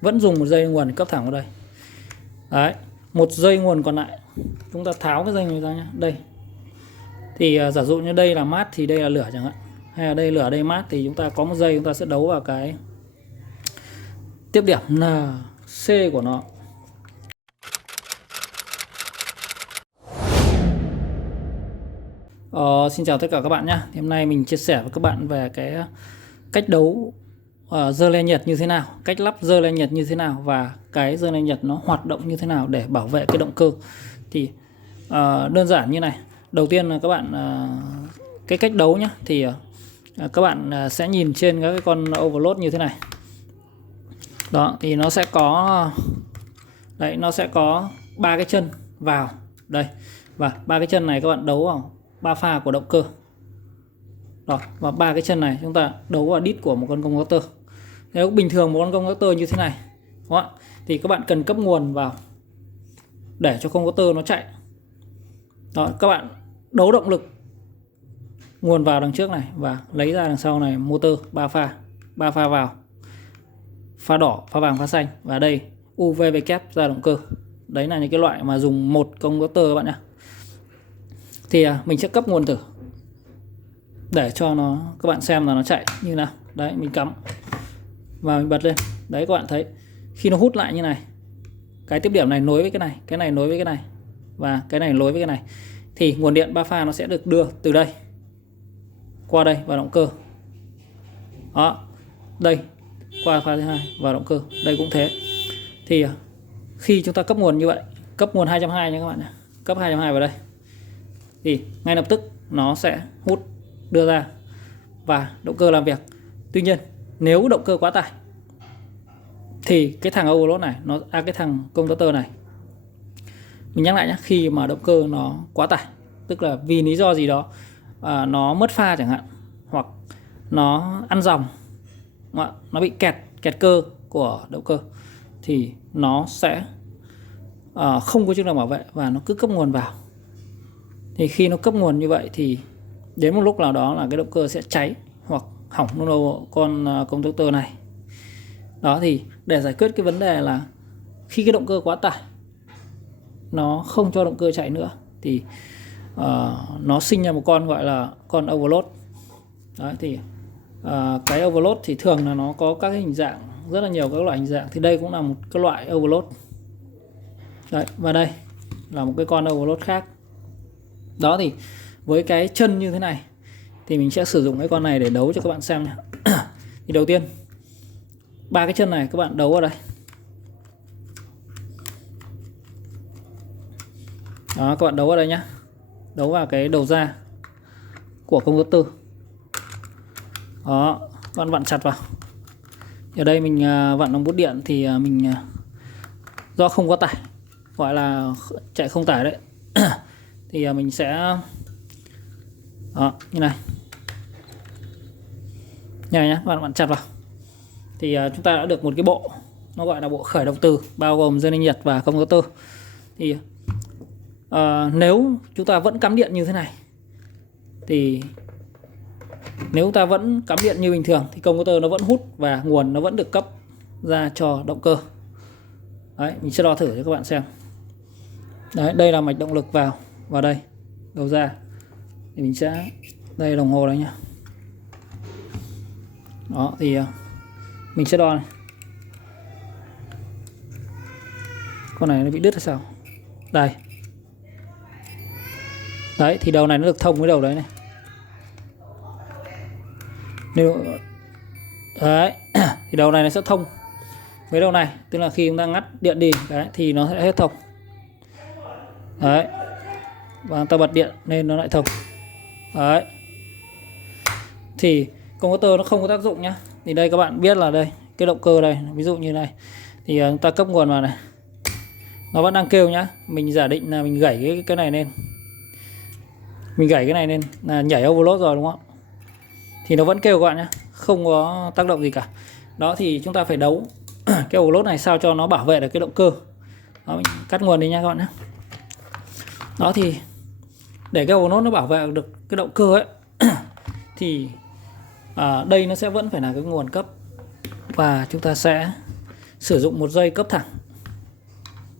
vẫn dùng một dây nguồn cấp thẳng vào đây. Đấy, một dây nguồn còn lại chúng ta tháo cái dây này ra nhé. Đây thì giả dụ như đây là mát thì đây là lửa chẳng hạn, hay là đây lửa đây mát, thì chúng ta có một dây chúng ta sẽ đấu vào cái tiếp điểm NC của nó. Xin chào tất cả các bạn nhé. Hôm nay mình chia sẻ với các bạn về cái cách đấu dơ le nhiệt như thế nào, cách lắp dơ le nhiệt như thế nào, và cái dơ le nhiệt nó hoạt động như thế nào để bảo vệ cái động cơ. Thì đơn giản như này. Đầu tiên là các bạn cái cách đấu nhé, thì các bạn sẽ nhìn trên các cái con overload như thế này. Đó, thì nó sẽ có đấy, nó sẽ có 3 cái chân vào đây, và 3 cái chân này các bạn đấu vào 3 pha của động cơ. Đó, và 3 cái chân này chúng ta đấu vào đít của một con công tắc tơ. Nếu bình thường một con công tắc tơ như thế này, đó, thì các bạn cần cấp nguồn vào để cho công tắc tơ nó chạy. Đó, các bạn đấu động lực nguồn vào đằng trước này và lấy ra đằng sau này motor 3 pha vào, pha đỏ, pha vàng, pha xanh, và đây UVV kép ra động cơ. Đấy là những cái loại mà dùng một công tắc tơ các bạn nhé. Thì mình sẽ cấp nguồn thử để cho các bạn xem là nó chạy như nào. Đấy, mình cắm và mình bật lên. Đấy, các bạn thấy khi nó hút lại như này, cái tiếp điểm này nối với cái này nối với cái này, và cái này nối với cái này, thì nguồn điện 3 pha nó sẽ được đưa từ đây qua đây vào động cơ. Đó, đây qua pha thứ hai vào động cơ, đây cũng thế. Thì khi chúng ta cấp nguồn như vậy, cấp nguồn 220 nha các bạn nhé, cấp 220 vào đây, thì ngay lập tức nó sẽ hút đưa ra và động cơ làm việc. Tuy nhiên nếu động cơ quá tải thì cái thằng overload này cái thằng công tắc tơ này, mình nhắc lại nhé, khi mà động cơ nó quá tải, tức là vì lý do gì đó nó mất pha chẳng hạn, hoặc nó ăn dòng, nó bị kẹt cơ của động cơ, thì nó sẽ không có chức năng bảo vệ và nó cứ cấp nguồn vào. Thì khi nó cấp nguồn như vậy thì đến một lúc nào đó là cái động cơ sẽ cháy hoặc hỏng luôn con công tắc tơ này. Đó, thì để giải quyết cái vấn đề là khi cái động cơ quá tải, nó không cho động cơ chạy nữa, thì nó sinh ra một con gọi là con overload. Đấy, thì cái overload thì thường là nó có các cái hình dạng, rất là nhiều các loại hình dạng. Thì đây cũng là một cái loại overload. Đấy, và đây là một cái con overload khác. Đó, thì với cái chân như thế này thì mình sẽ sử dụng cái con này để đấu cho các bạn xem nhé. Thì đầu tiên 3 cái chân này các bạn đấu vào đây. Đó, các bạn đấu vào đây nhé, đấu vào cái đầu ra của công tắc tơ. Đó, các bạn vặn chặt vào. Ở đây mình vặn bằng bút điện thì mình do không có tải, gọi là chạy không tải đấy, thì mình sẽ đó, như này nhá, các bạn vặn chặt vào. Thì chúng ta đã được một cái bộ, nó gọi là bộ khởi động từ, bao gồm dây nhiệt và công tắc tơ. Thì nếu chúng ta vẫn cắm điện như thế này, thì nếu chúng ta vẫn cắm điện như bình thường thì công tắc tơ nó vẫn hút và nguồn nó vẫn được cấp ra cho động cơ. Đấy, mình sẽ đo thử cho các bạn xem. Đấy, đây là mạch động lực vào đây, đầu ra. Thì mình sẽ, đây đồng hồ đấy nhá. Đó, thì mình sẽ đo này. Con này nó bị đứt hay sao? Đây. Đấy, thì đầu này nó được thông với đầu đấy này. Đấy, thì đầu này nó sẽ thông với đầu này, tức là khi chúng ta ngắt điện đi đấy, thì nó sẽ hết thông. Đấy, và ta bật điện nên nó lại thông. Đấy, thì công tắc tơ nó không có tác dụng nhá. Thì đây các bạn biết là đây, cái động cơ đây, ví dụ như này, thì chúng ta cấp nguồn vào này, nó vẫn đang kêu nhá. Mình giả định là mình gảy cái này lên, mình gảy cái này lên là nhảy overload rồi đúng không? Thì nó vẫn kêu các bạn nhé, không có tác động gì cả. Đó, thì chúng ta phải đấu cái overload này sao cho nó bảo vệ được cái động cơ. Đó, mình cắt nguồn đi nha các bạn nhé. Đó, thì để cái overload nó bảo vệ được cái động cơ ấy thì đây nó sẽ vẫn phải là cái nguồn cấp, và chúng ta sẽ sử dụng một dây cấp thẳng,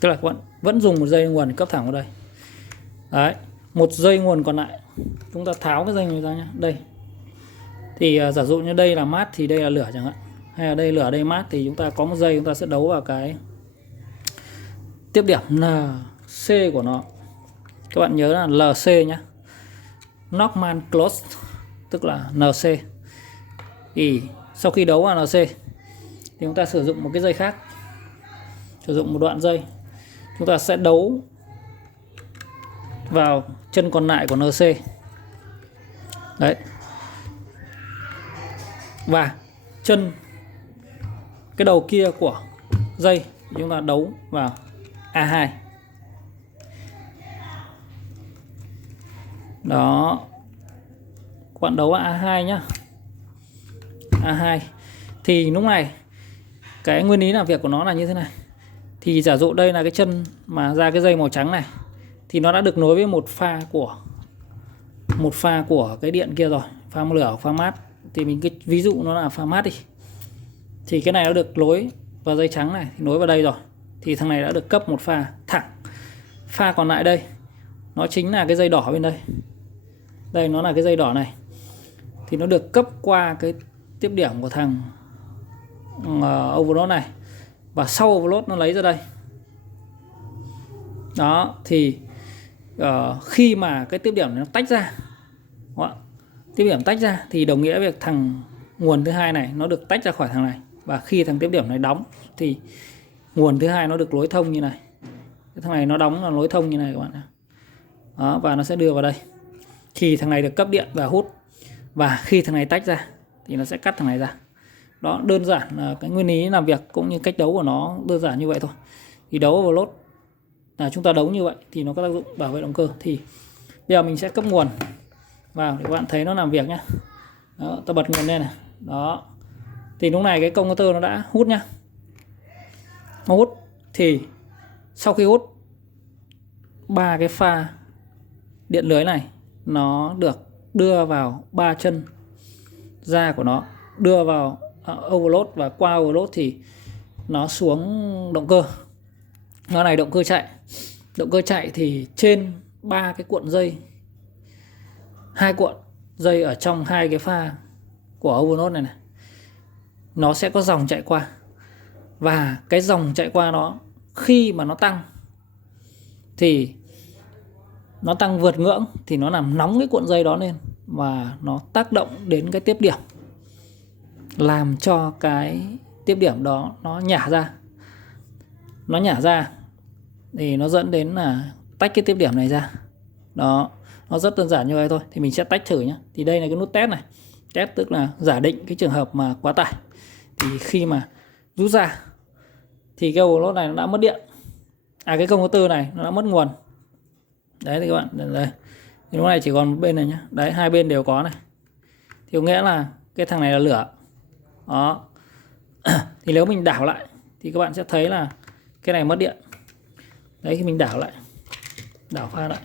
tức là các bạn vẫn dùng một dây nguồn cấp thẳng vào đây. Đấy, một dây nguồn còn lại chúng ta tháo cái dây này ra nhé. Đây thì giả dụ như đây là mát thì đây là lửa chẳng hạn, hay là đây lửa đây mát, thì chúng ta có một dây chúng ta sẽ đấu vào cái tiếp điểm NC của nó. Các bạn nhớ là LC nhé, Normal Close, tức là NC. Thì sau khi đấu vào NC thì chúng ta sử dụng một cái dây khác, sử dụng một đoạn dây, chúng ta sẽ đấu vào chân còn lại của NC. Đấy. Và chân cái đầu kia của dây chúng ta đấu vào A2. Đó. Các bạn đấu vào A2 nhá. A2. Thì lúc này cái nguyên lý làm việc của nó là như thế này. Thì giả dụ đây là cái chân mà ra cái dây màu trắng này, thì nó đã được nối với một pha của cái điện kia rồi, pha lửa, pha mát. Thì mình cái ví dụ nó là pha mát đi. Thì cái này nó được nối vào dây trắng này, nối vào đây rồi. Thì thằng này đã được cấp một pha thẳng. Pha còn lại đây nó chính là cái dây đỏ bên đây. Đây nó là cái dây đỏ này. Thì nó được cấp qua cái tiếp điểm của thằng overload này. Và sau overload nó lấy ra đây. Đó, thì khi mà cái tiếp điểm nó tách ra, tiếp điểm tách ra thì đồng nghĩa việc thằng nguồn thứ hai này nó được tách ra khỏi thằng này. Và khi thằng tiếp điểm này đóng thì nguồn thứ hai nó được nối thông như này. Cái thằng này nó đóng là nối thông như này các bạn ạ. Đó, và nó sẽ đưa vào đây. Thì thằng này được cấp điện và hút. Và khi thằng này tách ra thì nó sẽ cắt thằng này ra. Đó, đơn giản là cái nguyên lý làm việc cũng như cách đấu của nó đơn giản như vậy thôi. Thì đấu overload là chúng ta đấu như vậy thì nó có tác dụng bảo vệ động cơ. Thì bây giờ mình sẽ cấp nguồn vào để các bạn thấy nó làm việc nhé. Đó, ta bật nguồn lên này. Đó. Thì lúc này cái công tơ nó đã hút nhá. Nó hút thì sau khi hút, ba cái pha điện lưới này nó được đưa vào ba chân ra của nó, đưa vào overload, và qua overload thì nó xuống động cơ. Nó này động cơ chạy. Động cơ chạy thì trên ba cái cuộn dây, hai cuộn dây ở trong hai cái pha của overload này, nó sẽ có dòng chạy qua. Và cái dòng chạy qua nó khi mà nó tăng thì nó tăng vượt ngưỡng thì nó làm nóng cái cuộn dây đó lên và nó tác động đến cái tiếp điểm, làm cho cái tiếp điểm đó nó nhả ra. Nó nhả ra thì nó dẫn đến là tách cái tiếp điểm này ra. Đó, nó rất đơn giản như vậy thôi. Thì mình sẽ tách thử nhé. Thì đây là cái nút test này. Test tức là giả định cái trường hợp mà quá tải. Thì khi mà rút ra thì cái overload này nó đã mất điện. Cái công tơ này nó đã mất nguồn. Đấy thì các bạn, đây. Thì lúc này chỉ còn bên này nhé. Đấy, hai bên đều có này. Thì có nghĩa là cái thằng này là lửa. Đó. Thì nếu mình đảo lại thì các bạn sẽ thấy là cái này mất điện. Đấy, khi mình đảo lại, đảo pha lại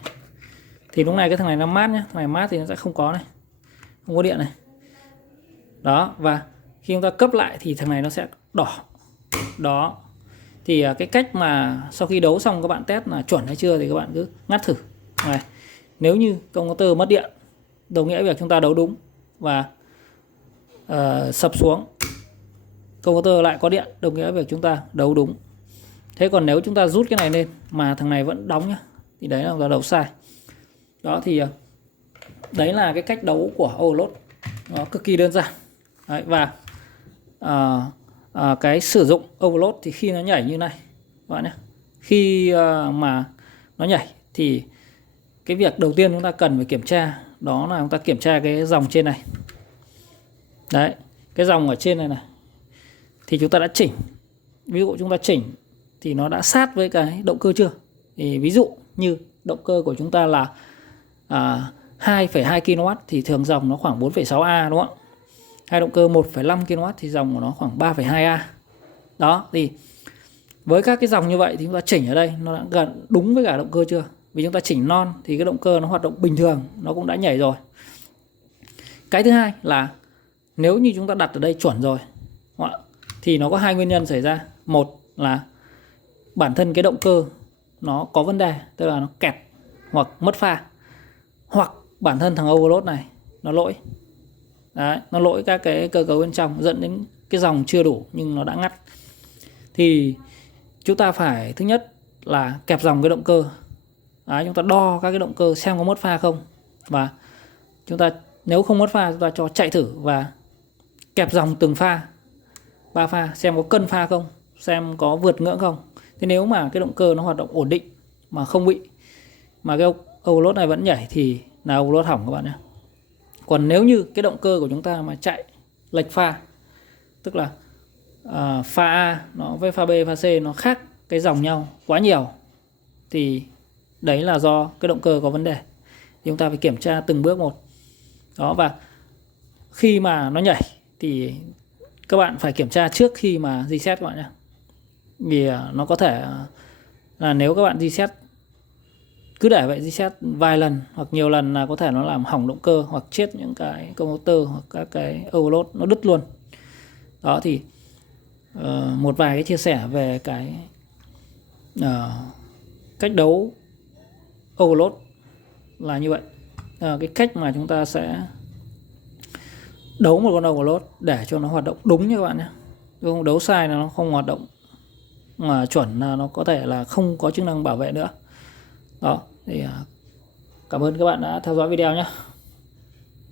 thì lúc này cái thằng này nó mát nhé. Thằng này mát thì nó sẽ không có này, không có điện này. Đó, và khi chúng ta cấp lại thì thằng này nó sẽ đỏ. Đó. Thì cái cách mà sau khi đấu xong các bạn test là chuẩn hay chưa thì các bạn cứ ngắt thử này. Nếu như công tơ mất điện, đồng nghĩa việc chúng ta đấu đúng, và sập xuống công tơ lại có điện, đồng nghĩa việc chúng ta đấu đúng. Thế còn nếu chúng ta rút cái này lên mà thằng này vẫn đóng nhá, thì đấy là chúng ta đấu sai. Đó, thì đấy là cái cách đấu của overload, nó cực kỳ đơn giản. Đấy, và cái sử dụng overload thì khi nó nhảy như này các bạn nhé, khi mà nó nhảy thì cái việc đầu tiên chúng ta cần phải kiểm tra đó là chúng ta kiểm tra cái dòng trên này. Đấy, cái dòng ở trên này này thì chúng ta đã chỉnh. Ví dụ chúng ta chỉnh thì nó đã sát với cái động cơ chưa. Thì ví dụ như động cơ của chúng ta là 2,2 kW thì thường dòng nó khoảng 4,6 A, đúng không ạ? Hai động cơ 1,5 kW thì dòng của nó khoảng 3,2 A. Đó, thì với các cái dòng như vậy thì chúng ta chỉnh ở đây nó đã gần đúng với cả động cơ chưa. Vì chúng ta chỉnh non thì cái động cơ nó hoạt động bình thường, nó cũng đã nhảy rồi. Cái thứ hai là nếu như chúng ta đặt ở đây chuẩn rồi thì nó có hai nguyên nhân xảy ra. Một là bản thân cái động cơ nó có vấn đề, tức là nó kẹt hoặc mất pha, hoặc bản thân thằng overload này nó lỗi. Đấy, nó lỗi các cái cơ cấu bên trong dẫn đến cái dòng chưa đủ nhưng nó đã ngắt. Thì chúng ta phải thứ nhất là kẹp dòng cái động cơ. Đấy, chúng ta đo các cái động cơ xem có mất pha không, và chúng ta nếu không mất pha chúng ta cho chạy thử và kẹp dòng từng pha, 3 pha, xem có cân pha không, xem có vượt ngưỡng không. Thế nếu mà cái động cơ nó hoạt động ổn định mà không bị, mà cái overload này vẫn nhảy thì là overload hỏng các bạn nhé. Còn nếu như cái động cơ của chúng ta mà chạy lệch pha, tức là pha A nó với pha B, pha C nó khác cái dòng nhau quá nhiều, thì đấy là do cái động cơ có vấn đề. Thì chúng ta phải kiểm tra từng bước một. Đó, và khi mà nó nhảy thì các bạn phải kiểm tra trước khi mà reset các bạn nhé. Vì nó có thể là nếu các bạn reset cứ để vậy, reset vài lần hoặc nhiều lần là có thể nó làm hỏng động cơ hoặc chết những cái công motor hoặc các cái overload nó đứt luôn. Đó thì một vài cái chia sẻ về cái cách đấu overload là như vậy. Cái cách mà chúng ta sẽ đấu một con overload để cho nó hoạt động đúng như các bạn nhé. Không đấu sai là nó không hoạt động mà chuẩn, là nó có thể là không có chức năng bảo vệ nữa. Đó thì cảm ơn các bạn đã theo dõi video nhé.